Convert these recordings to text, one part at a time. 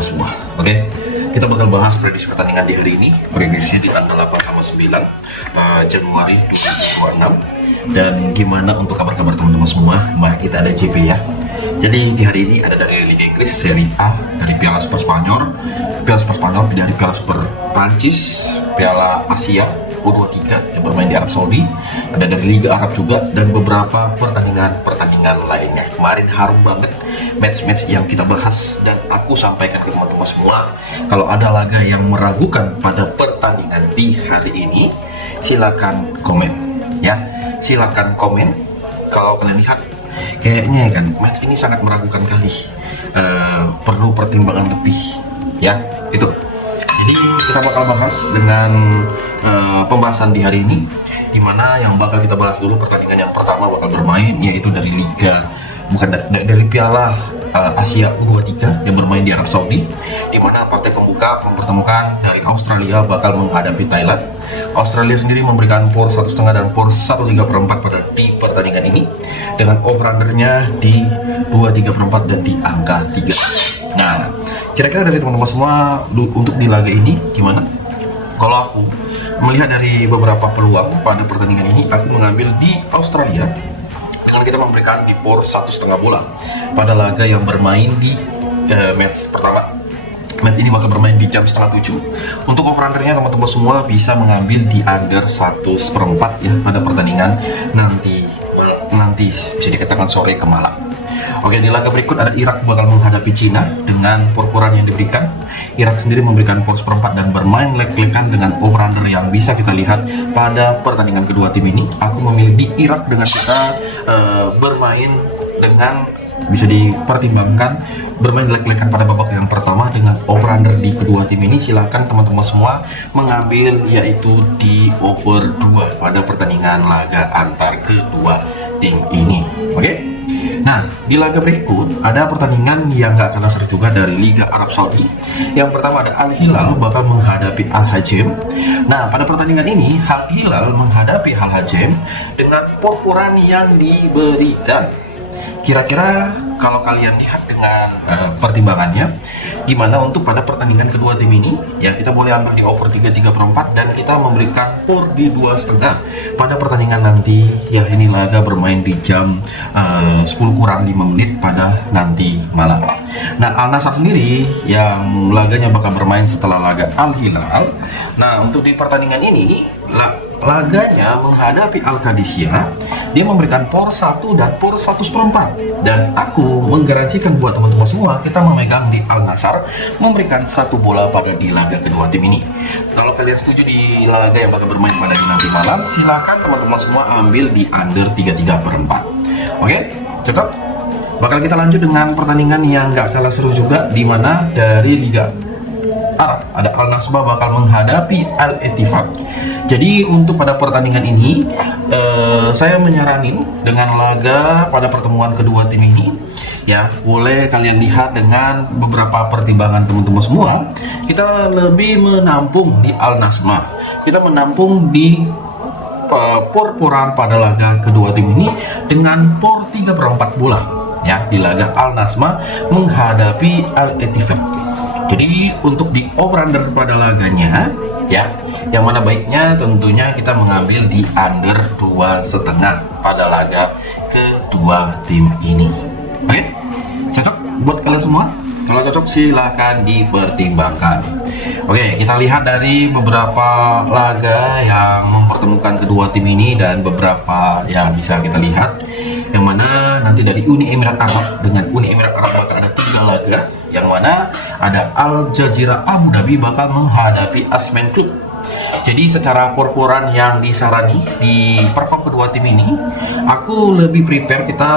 teman-teman semua. Oke, kita bakal bahas prediksi pertandingan di hari ini. Prediksinya di tanggal 8 sama 9 Januari 2026. Dan gimana untuk kabar-kabar teman-teman semua? Mari kita ada JP ya. Jadi di hari ini ada dari Liga Inggris, Serie A, dari Piala Super Spanyol, dari Piala Super Prancis, Piala Asia U23 yang bermain di Arab Saudi, ada dari Liga Arab juga, dan beberapa pertandingan lainnya. Kemarin harum banget match-match yang kita bahas, dan aku sampaikan ke teman-teman semua, kalau ada laga yang meragukan pada pertandingan di hari ini, silakan komen ya, silakan komen. Kalau kalian lihat kayaknya kan match ini sangat meragukan kali, perlu pertimbangan lebih ya, itu. Jadi kita bakal bahas dengan pembahasan di hari ini, dimana yang bakal kita bahas dulu pertandingan yang pertama bakal bermain, yaitu dari dari Piala Asia U23 yang bermain di Arab Saudi, dimana partai pembuka mempertemukan dari Australia bakal menghadapi Thailand. Australia sendiri memberikan power 1,5 dan power 1/3/4 pada di pertandingan ini, dengan over-undernya di 2/3/4 dan di angka 3. Nah, kira-kira dari teman-teman semua untuk di laga ini gimana? Kalau aku melihat dari beberapa peluang pada pertandingan ini, aku mengambil di Australia dengan kita memberikan di power 1,5 bola pada laga yang bermain di match pertama. Match ini bakal bermain di jam 6:30. Untuk over-undernya teman-teman semua bisa mengambil di under 1/4 ya pada pertandingan nanti bisa dikatakan sore ke malam. Oke, di laga berikut ada Irak bakal menghadapi Cina dengan power yang diberikan. Irak sendiri memberikan power 1/4 dan bermain lek-lekan dengan over-under yang bisa kita lihat pada pertandingan kedua tim ini. Aku memilih di Irak dengan kita bermain dengan bisa dipertimbangkan bermain lek-lekan pada babak yang pertama dengan over-under di kedua tim ini. Silakan teman-teman semua mengambil yaitu di over 2 pada pertandingan laga antar kedua tim ini. Oke? Nah, di laga berikut ada pertandingan yang gak kalah seru juga dari Liga Arab Saudi. Yang pertama ada Al Hilal bakal menghadapi Al Hajm. Nah, pada pertandingan ini Al Hilal menghadapi Al Hajm dengan power yang diberikan. Kira-kira kalau kalian lihat dengan pertimbangannya gimana untuk pada pertandingan kedua tim ini ya, kita boleh ambil di over 3/3/4 dan kita memberikan power di 2,5 pada pertandingan nanti ya. Ini laga bermain di jam 10:05 pada nanti malam. Nah, Al Nassr sendiri yang laganya bakal bermain setelah laga Al Hilal. Nah, untuk di pertandingan ini laganya menghadapi Al Qadisiyah, dia memberikan power 1 dan power 1/4, dan aku menggaransikan buat teman-teman semua kita memegang di Al Nassr memberikan 1 bola pada di laga kedua tim ini. Kalau kalian setuju di laga yang bakal bermain pada di nanti malam, silakan teman-teman semua ambil di under 3/3/4. Oke, cukup. Bakal kita lanjut dengan pertandingan yang gak kalah seru juga, di mana dari Liga Arab ada Al Nasbah bakal menghadapi Al Ettifaq. Jadi untuk pada pertandingan ini saya menyaranin dengan laga pada pertemuan kedua tim ini ya, boleh kalian lihat dengan beberapa pertimbangan teman-teman semua. Kita lebih menampung di Al Nasbah, kita menampung di power-poweran pada laga kedua tim ini dengan power 3/4 bola ya di laga Al Nasbah menghadapi Al Ettifaq. Jadi untuk di over-under pada laganya ya, yang mana baiknya tentunya kita mengambil di under 2,5 pada laga kedua tim ini. Oke, cocok buat kalian semua? Kalau cocok silahkan dipertimbangkan. Oke, kita lihat dari beberapa laga yang mempertemukan kedua tim ini dan beberapa yang bisa kita lihat, yang mana nanti dari Uni Emirat Arab dengan Uni Emirat Arab bakal ada 3 laga, yang mana ada Al Jazeera Abu Dhabi bakal menghadapi Asman Club. Jadi secara power-poweran yang disarani di perform kedua tim ini, aku lebih prepare kita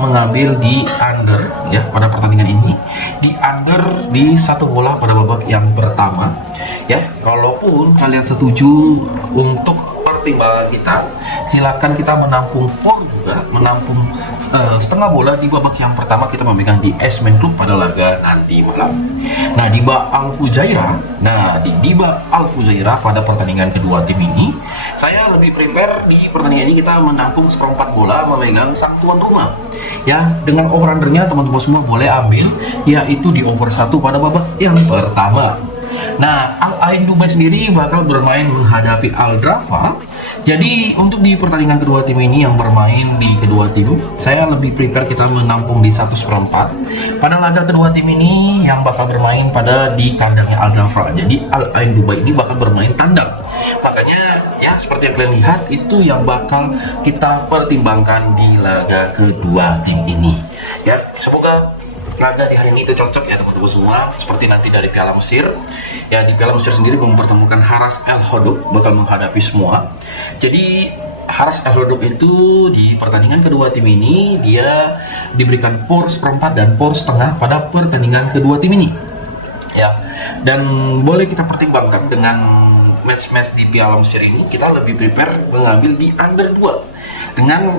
mengambil di under ya pada pertandingan ini, di under di 1 bola pada babak yang pertama ya. Kalaupun kalian setuju untuk pertimbangan kita, silakan kita menampung power juga menampung setengah bola di babak yang pertama kita memegang di Esmen Club pada laga nanti malam. Nah, Diba Al Fujairah, di Diba Al Fujairah pada pertandingan kedua tim ini, saya lebih prepare di pertandingan ini kita menampung seperempat bola memegang sang tuan rumah. Ya, dengan over-undernya teman-teman semua boleh ambil, yaitu di over 1 pada babak yang pertama. Nah, Al Ain Dubai sendiri bakal bermain menghadapi Al Drafa. Jadi untuk di pertandingan kedua tim ini yang bermain di kedua tim, saya lebih prepare kita menampung di 1/4. Pada laga kedua tim ini yang bakal bermain pada di kandangnya Al Drafa. Jadi Al Ain Dubai ini bakal bermain tandang. Makanya ya seperti yang kalian lihat itu yang bakal kita pertimbangkan di laga kedua tim ini. Ya, semoga laga di hari ini itu cocok ya teman-teman semua, seperti nanti dari Piala Mesir. Ya, di Piala Mesir sendiri mempertemukan Haras El Hodouk bakal menghadapi semua. Jadi Haras El Hodouk itu di pertandingan kedua tim ini dia diberikan por 1/4 dan por setengah pada pertandingan kedua tim ini. Ya, dan boleh kita pertimbangkan dengan match-match di Piala Mesir ini, kita lebih prepare mengambil di under 2 dengan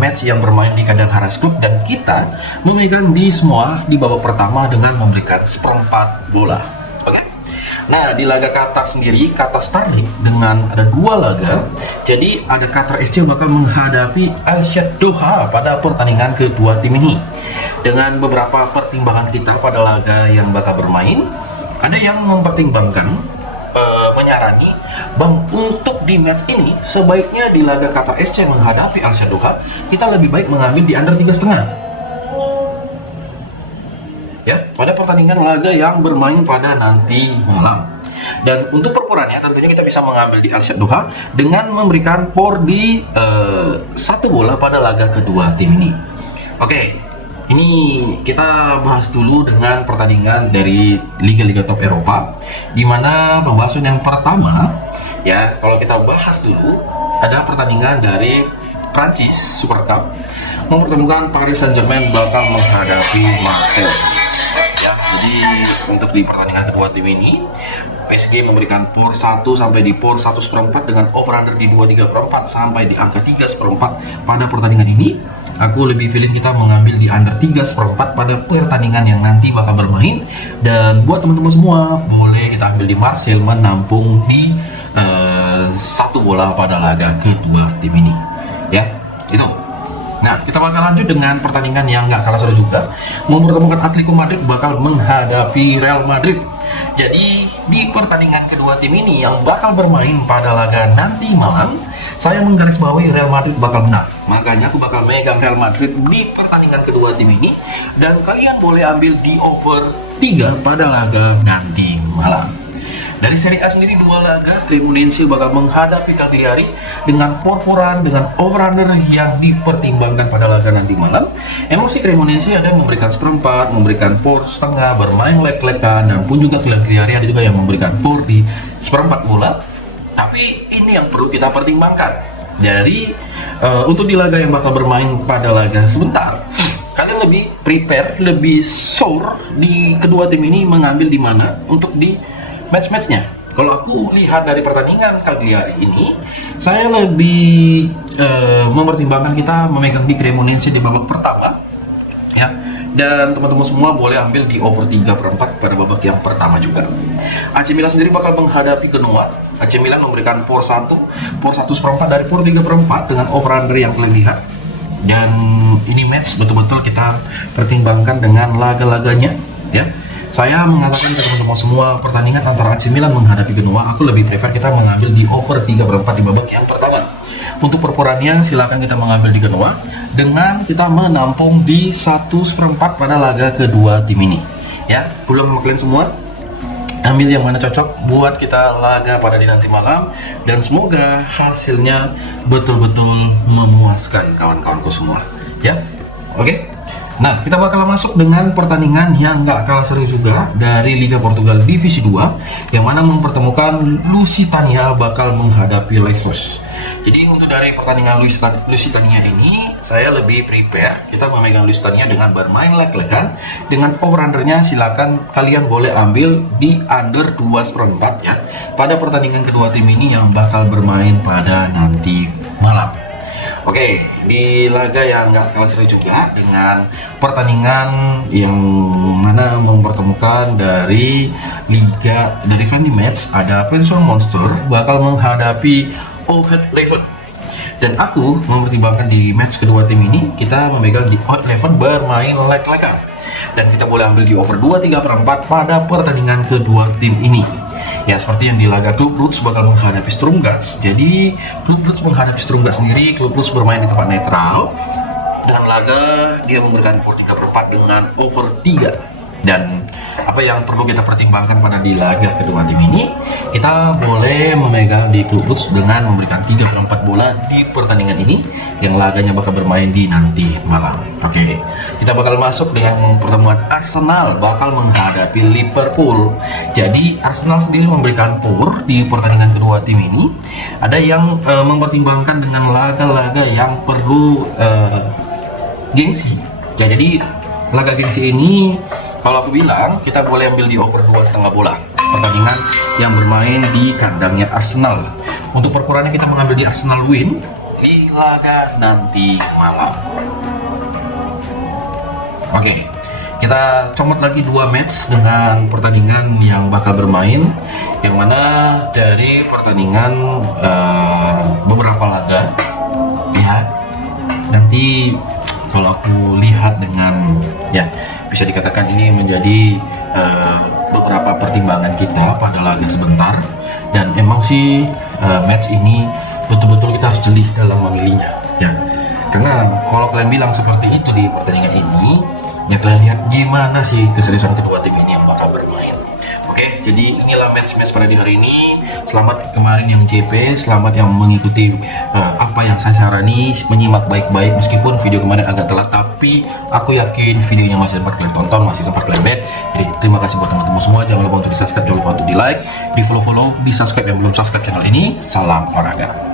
match yang bermain di kandang Haras Club, dan kita memegang di semua di babak pertama dengan memberikan 1/4 bola. Oke. Nah, di laga Qatar sendiri, Qatar Starlink dengan ada 2 laga. Jadi ada Qatar SC bakal menghadapi Al Sadd Doha pada pertandingan kedua tim ini. Dengan beberapa pertimbangan kita pada laga yang bakal bermain, ada yang mempertimbangkan menyarani Bang, untuk di match ini sebaiknya di laga Qatar SC menghadapi Al Sadd Doha kita lebih baik mengambil di under 3,5 ya pada pertandingan laga yang bermain pada nanti malam. Dan untuk perporannya tentunya kita bisa mengambil di Al Sadd Doha dengan memberikan por di 1 bola pada laga kedua tim ini. Oke, ini kita bahas dulu dengan pertandingan dari liga-liga top Eropa, di mana pembahasan yang pertama ya, kalau kita bahas dulu ada pertandingan dari Prancis Super Cup mempertemukan Paris Saint-Germain bakal menghadapi Marseille. Ya, jadi untuk di pertandingan kedua tim ini PSG memberikan por 1 sampai di por 1/4 dengan over under di 2/3/4 sampai di angka 3/4 pada pertandingan ini. Aku lebih feeling kita mengambil di under 3/4 pada pertandingan yang nanti bakal bermain. Dan buat teman-teman semua, boleh kita ambil di Marseille menampung di 1 bola pada laga kedua tim ini. Ya, itu. Nah, kita bakal lanjut dengan pertandingan yang nggak kalah seru juga. Mempertemukan Atletico Madrid bakal menghadapi Real Madrid. Jadi di pertandingan kedua tim ini yang bakal bermain pada laga nanti malam, saya menggarisbawahi Real Madrid bakal menang. Makanya aku bakal megang Real Madrid di pertandingan kedua tim ini, dan kalian boleh ambil di over 3 pada laga nanti malam. Dari Serie A sendiri 2 laga, Cremonese bakal menghadapi Cagliari dengan por-poran dengan over-under yang dipertimbangkan pada laga nanti malam. Emang sih Cremonese ada yang memberikan 1/4, memberikan por setengah, bermain leg-legan, dan pun juga Cagliari ada juga yang memberikan por di 1/4 bola. Tapi ini yang perlu kita pertimbangkan. Jadi untuk di laga yang bakal bermain pada laga sebentar, kalian lebih prepare, lebih sure di kedua tim ini mengambil di mana untuk di match-matchnya. Kalau aku lihat dari pertandingan Cagliari ini, saya lebih mempertimbangkan kita memegang di Cremonese di babak pertama ya. Dan teman-teman semua boleh ambil di over 3/4 pada babak yang pertama juga. AC Milan sendiri bakal menghadapi Genoa. AC Milan memberikan por 1/4 dari por 3/4 dengan over-under yang kalian lihat. Dan ini match betul-betul kita pertimbangkan dengan laga-laganya ya. Saya mengatakan ke teman-teman semua, pertandingan antara AC Milan menghadapi Genoa, aku lebih prefer kita mengambil di over 3/4 di babak yang pertama. Untuk perporannya silakan kita mengambil di Genoa dengan kita menampung di 1/4 pada laga kedua tim ini. Ya, belum kalian semua ambil yang mana cocok buat kita laga pada di nanti malam, dan semoga hasilnya betul-betul memuaskan kawan-kawanku semua. Ya, oke. Nah, kita bakal masuk dengan pertandingan yang nggak kalah seru juga dari Liga Portugal Divisi 2, yang mana mempertemukan Lusitania bakal menghadapi Lexus. Jadi untuk dari pertandingan Lusitania ini, saya lebih prepare kita memegang Lusitania dengan bermain leg-legan. Dengan over-undernya silakan kalian boleh ambil di under 2/4 ya pada pertandingan kedua tim ini yang bakal bermain pada nanti malam. Oke, di laga yang nggak kalah seru juga dengan pertandingan yang mana mempertemukan dari friendly match, ada Pension Monster bakal menghadapi Overhead Raven. Dan aku mempertimbangkan di match kedua tim ini kita memegang di Out Raven bermain leg-legan. Dan kita boleh ambil di over 2/3/4 pada pertandingan kedua tim ini. Ya, seperti yang di laga Club Roots bakal menghadapi Strunggats. Jadi Club Roots menghadapi Strunggats sendiri, Club Roots bermain di tempat netral. Dan laga dia memberikan 3/4 dengan over 3. Dan apa yang perlu kita pertimbangkan pada di laga kedua tim ini, kita boleh memegang di Club Roots dengan memberikan 3/4 bola di pertandingan ini yang laganya bakal bermain di nanti malam. Oke, kita bakal masuk dengan pertemuan Arsenal bakal menghadapi Liverpool. Jadi Arsenal sendiri memberikan power di pertandingan kedua tim ini. Ada yang mempertimbangkan dengan laga-laga yang perlu gengsi. Ya, jadi laga gengsi ini kalau aku bilang kita boleh ambil di over 2,5 bola pertandingan yang bermain di kandangnya Arsenal. Untuk perkiraannya kita mengambil di Arsenal win di laga nanti malam. Oke, kita comot lagi 2 match dengan pertandingan yang bakal bermain, yang mana dari pertandingan beberapa laga lihat nanti kalau aku lihat dengan ya bisa dikatakan ini menjadi beberapa pertimbangan kita pada laga sebentar. Dan emang sih match ini betul-betul kita harus jeli dalam memilihnya ya, karena kalau kalian bilang seperti itu di pertandingan ini ya, kalian lihat gimana sih keseriusan kedua tim ini yang bakal bermain. Oke, jadi inilah match-match pada di hari ini. Selamat kemarin yang JP, selamat yang mengikuti apa yang saya sarani, menyimak baik-baik meskipun video kemarin agak telat, tapi aku yakin videonya masih sempat kalian tonton, masih sempat kalian lihat. Jadi terima kasih buat teman-teman semua, jangan lupa untuk di subscribe, jangan lupa untuk di like, di follow, di subscribe yang belum subscribe channel ini. Salam olahraga.